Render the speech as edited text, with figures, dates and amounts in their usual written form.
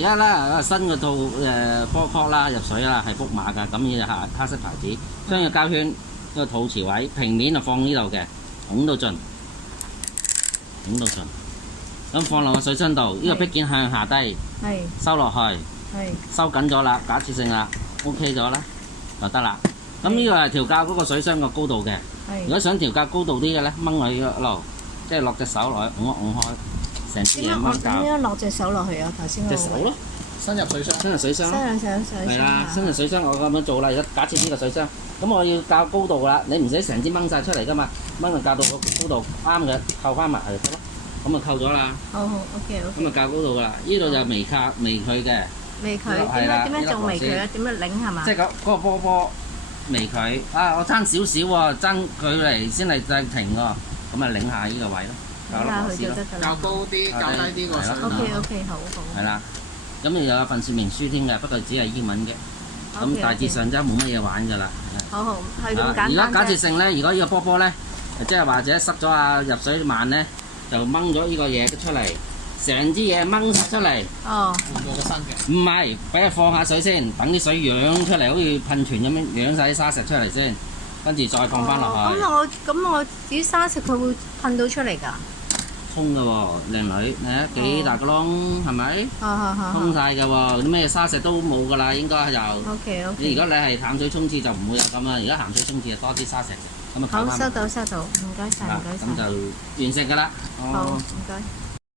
而家咧新嗰套波殼啦入水啦係福馬㗎，咁呢就黑色牌子，將個膠圈呢個肚臍位平面就放呢度嘅，拱到盡，拱到盡，咁放落個水箱度，呢個壁件向下低收落去，收緊咗啦，假設性啦 ，OK 咗啦就得啦。咁呢個係調校嗰個水箱個高度嘅，如果想調校高度啲嘅咧，掹佢一路，即係落隻手落去拱一拱開。成支嘢掹教。點樣落隻手落去啊？頭先嗰個隻手咯，伸入水箱。伸入水箱。伸入水箱。係啦，伸入水箱，我咁樣做啦。而家假設呢個水箱，咁我要校高度啦，你唔使成支掹晒出嚟噶嘛，掹就校到個高度啱嘅，扣翻埋就得咯。咁就扣咗啦。好好 ，OK。咁就校高度噶啦，呢度就微佢嘅。微佢點樣做微佢啊？點樣擰係嘛？即係嗰個波微佢啊！我爭少少喎，爭距離先係再停喎，咁啊擰下呢個位咯。睇下佢就得㗎啦。較高啲，較低啲個水。OK，好好。係啦，咁你又有份說明書添嘅，不過只係英文嘅。咁大致上真係冇乜嘢玩㗎啦。好，係咁簡單啫。而家假設性咧，如果呢個波咧，即係或者濕咗啊入水慢咧，就掹咗呢個嘢出嚟，成支嘢掹晒出嚟。哦。換過個新嘅。唔係，俾佢放下水先，等啲水揚出嚟，好似噴泉咁樣揚晒啲沙石出嚟先，跟住再放翻落去。咁我啲沙石佢會噴到出嚟㗎？通㗎喎，靚女，你睇幾大個窿，係咪？通晒㗎喎，啲咩沙石都冇㗎啦，應該就。OK。你如果你係淡水沖廁就唔會有咁啦，而家鹹水沖廁就多啲沙石嘅，咁啊好，收到，唔該晒。咁就完成㗎啦。好，唔該。